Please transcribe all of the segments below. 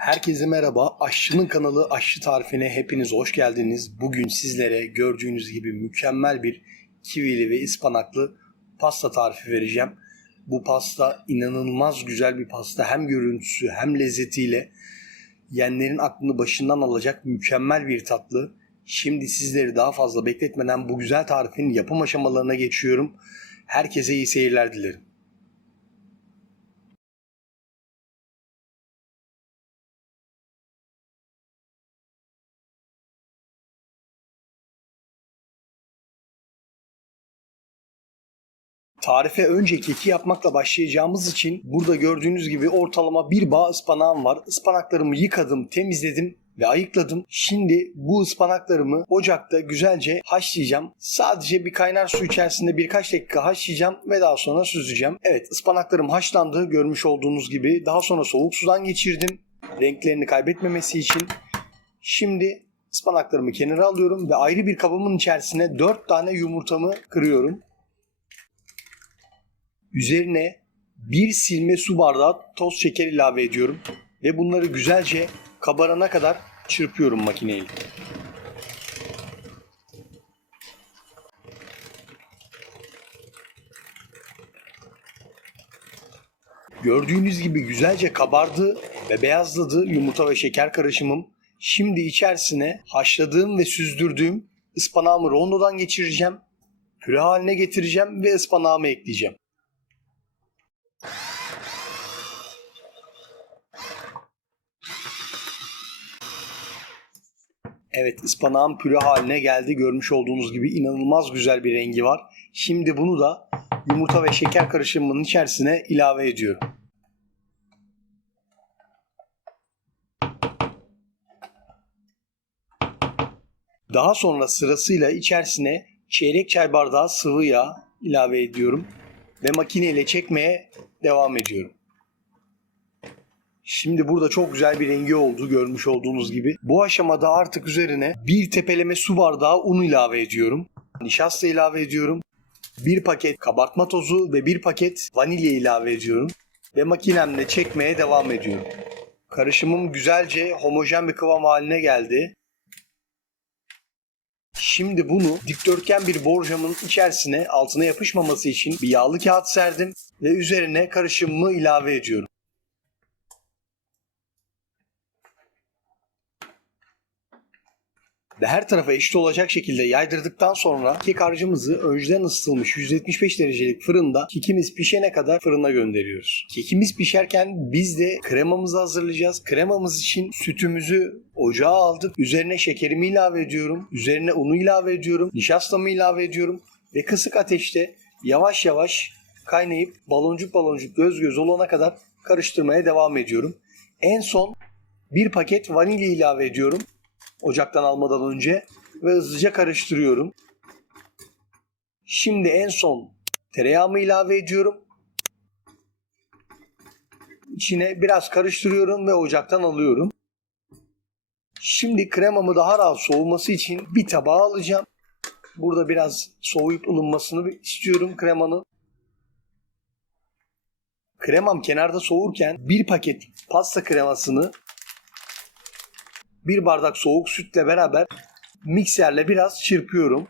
Herkese merhaba. Aşçının kanalı Aşçı Tarifine hepiniz hoş geldiniz. Bugün sizlere gördüğünüz gibi mükemmel bir kivili ve ıspanaklı pasta tarifi vereceğim. Bu pasta inanılmaz güzel bir pasta. Hem görüntüsü hem lezzetiyle yenlerin aklını başından alacak mükemmel bir tatlı. Şimdi sizleri daha fazla bekletmeden bu güzel tarifin yapım aşamalarına geçiyorum. Herkese iyi seyirler dilerim. Tarife önce keki yapmakla başlayacağımız için burada gördüğünüz gibi ortalama bir bağ ıspanağım var. Ispanaklarımı yıkadım, temizledim ve ayıkladım. Şimdi bu ıspanaklarımı ocakta güzelce haşlayacağım. Sadece bir kaynar su içerisinde birkaç dakika haşlayacağım ve daha sonra süzeceğim. Evet ıspanaklarım haşlandı görmüş olduğunuz gibi. Daha sonra soğuk sudan geçirdim. Renklerini kaybetmemesi için. Şimdi ıspanaklarımı kenara alıyorum ve ayrı bir kabımın içerisine 4 tane yumurtamı kırıyorum. Üzerine bir silme su bardağı toz şeker ilave ediyorum ve bunları güzelce kabarana kadar çırpıyorum makineyle. Gördüğünüz gibi güzelce kabardı ve beyazladı yumurta ve şeker karışımım. Şimdi içerisine haşladığım ve süzdürdüğüm ıspanağımı rondodan geçireceğim. Püre haline getireceğim ve ıspanağımı ekleyeceğim. Evet ıspanağın püre haline geldi. Görmüş olduğunuz gibi inanılmaz güzel bir rengi var. Şimdi bunu da yumurta ve şeker karışımının içerisine ilave ediyorum. Daha sonra sırasıyla içerisine çeyrek çay bardağı sıvı yağ ilave ediyorum ve makineyle çekmeye devam ediyorum. Şimdi burada çok güzel bir rengi oldu görmüş olduğunuz gibi. Bu aşamada artık üzerine bir tepeleme su bardağı un ilave ediyorum. Nişasta ilave ediyorum. Bir paket kabartma tozu ve bir paket vanilya ilave ediyorum. Ve makinemle çekmeye devam ediyorum. Karışımım güzelce homojen bir kıvam haline geldi. Şimdi bunu dikdörtgen bir borcamın içerisine altına yapışmaması için bir yağlı kağıt serdim ve üzerine karışımımı ilave ediyorum. Ve her tarafa eşit olacak şekilde yaydırdıktan sonra kek harcımızı önceden ısıtılmış 175 derecelik fırında kekimiz pişene kadar fırına gönderiyoruz. Kekimiz pişerken biz de kremamızı hazırlayacağız. Kremamız için sütümüzü ocağa aldık. Üzerine şekerimi ilave ediyorum. Üzerine unu ilave ediyorum. Nişastamı ilave ediyorum. Ve kısık ateşte yavaş yavaş kaynayıp baloncuk baloncuk göz göz olana kadar karıştırmaya devam ediyorum. En son bir paket vanilya ilave ediyorum ocaktan almadan önce ve hızlıca karıştırıyorum. Şimdi en son tereyağımı ilave ediyorum. İçine biraz karıştırıyorum ve ocaktan alıyorum. Şimdi kremamı daha rahat soğuması için bir tabağa alacağım. Burada biraz soğuyup ılınmasını istiyorum kremanın. Kremam kenarda soğurken bir paket pasta kremasını bir bardak soğuk sütle beraber mikserle biraz çırpıyorum.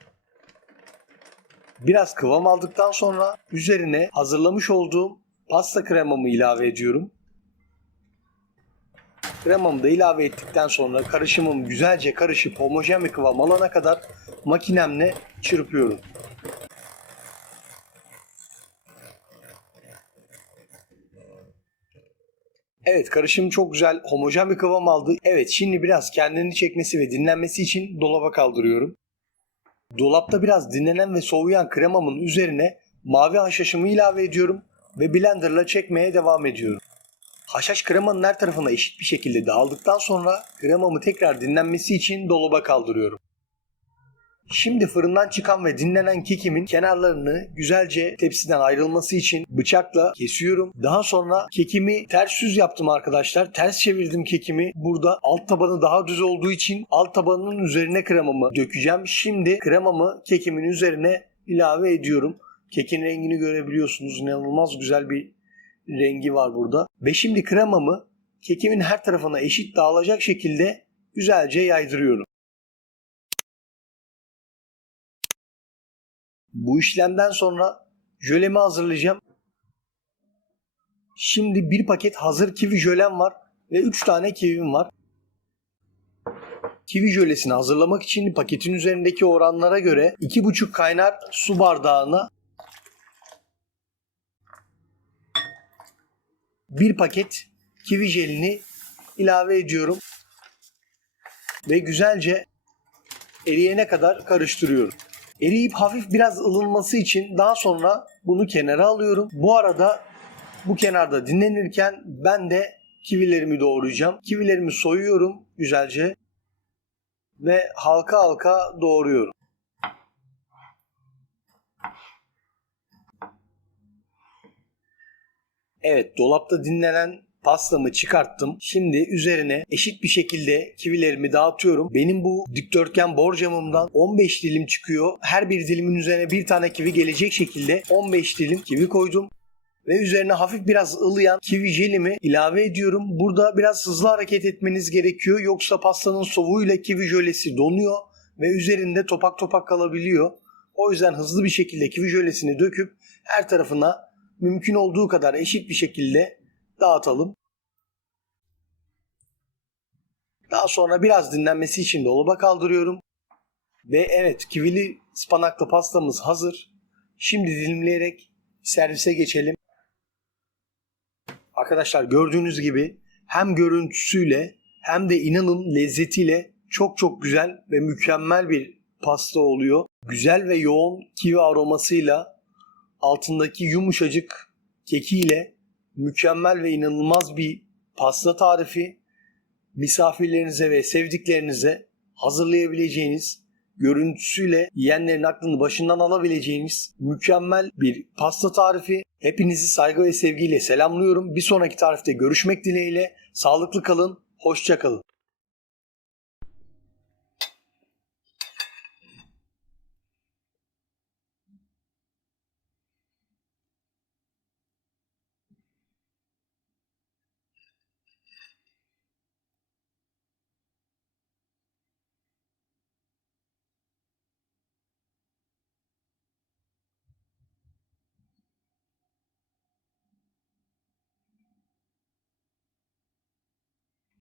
Biraz kıvam aldıktan sonra üzerine hazırlamış olduğum pasta kremamı ilave ediyorum. Kremamı da ilave ettikten sonra karışımım güzelce karışıp homojen bir kıvam alana kadar makinemle çırpıyorum. Evet karışım çok güzel homojen bir kıvam aldı. Evet şimdi biraz kendini çekmesi ve dinlenmesi için dolaba kaldırıyorum. Dolapta biraz dinlenen ve soğuyan kremamın üzerine mavi haşhaşımı ilave ediyorum ve blenderla çekmeye devam ediyorum. Haşhaş kremanın her tarafına eşit bir şekilde dağıldıktan sonra kremamı tekrar dinlenmesi için dolaba kaldırıyorum. Şimdi fırından çıkan ve dinlenen kekimin kenarlarını güzelce tepsiden ayrılması için bıçakla kesiyorum. Daha sonra kekimi ters yüz yaptım arkadaşlar. Ters çevirdim kekimi. Burada alt tabanı daha düz olduğu için alt tabanının üzerine kremamı dökeceğim. Şimdi kremamı kekimin üzerine ilave ediyorum. Kekin rengini görebiliyorsunuz. İnanılmaz güzel bir rengi var burada. Ve şimdi kremamı kekimin her tarafına eşit dağılacak şekilde güzelce yaydırıyorum. Bu işlemden sonra jölemi hazırlayacağım. Şimdi bir paket hazır kivi jölem var ve 3 tane kivim var. Kivi jölesini hazırlamak için paketin üzerindeki oranlara göre 2,5 kaynar su bardağına bir paket kivi jelini ilave ediyorum ve güzelce eriyene kadar karıştırıyorum. Eriyip hafif biraz ılınması için daha sonra bunu kenara alıyorum. Bu arada bu kenarda dinlenirken ben de kivilerimi doğrayacağım. Kivilerimi soyuyorum güzelce ve halka halka doğruyorum. Evet dolapta dinlenen pastamı çıkarttım. Şimdi üzerine eşit bir şekilde kivilerimi dağıtıyorum. Benim bu dikdörtgen borcamımdan 15 dilim çıkıyor. Her bir dilimin üzerine bir tane kivi gelecek şekilde 15 dilim kivi koydum. Ve üzerine hafif biraz ılıyan kivi jelimi ilave ediyorum. Burada biraz hızlı hareket etmeniz gerekiyor. Yoksa pastanın soğuğuyla kivi jölesi donuyor ve üzerinde topak topak kalabiliyor. O yüzden hızlı bir şekilde kivi jölesini döküp her tarafına mümkün olduğu kadar eşit bir şekilde dağıtalım. Daha sonra biraz dinlenmesi için dolaba kaldırıyorum. Ve evet kivili ıspanaklı pastamız hazır. Şimdi dilimleyerek servise geçelim. Arkadaşlar gördüğünüz gibi hem görüntüsüyle hem de inanın lezzetiyle çok çok güzel ve mükemmel bir pasta oluyor. Güzel ve yoğun kivi aromasıyla altındaki yumuşacık kekiyle mükemmel ve inanılmaz bir pasta tarifi misafirlerinize ve sevdiklerinize hazırlayabileceğiniz görüntüsüyle yiyenlerin aklını başından alabileceğiniz mükemmel bir pasta tarifi. Hepinizi saygı ve sevgiyle selamlıyorum. Bir sonraki tarifte görüşmek dileğiyle. Sağlıklı kalın, hoşça kalın.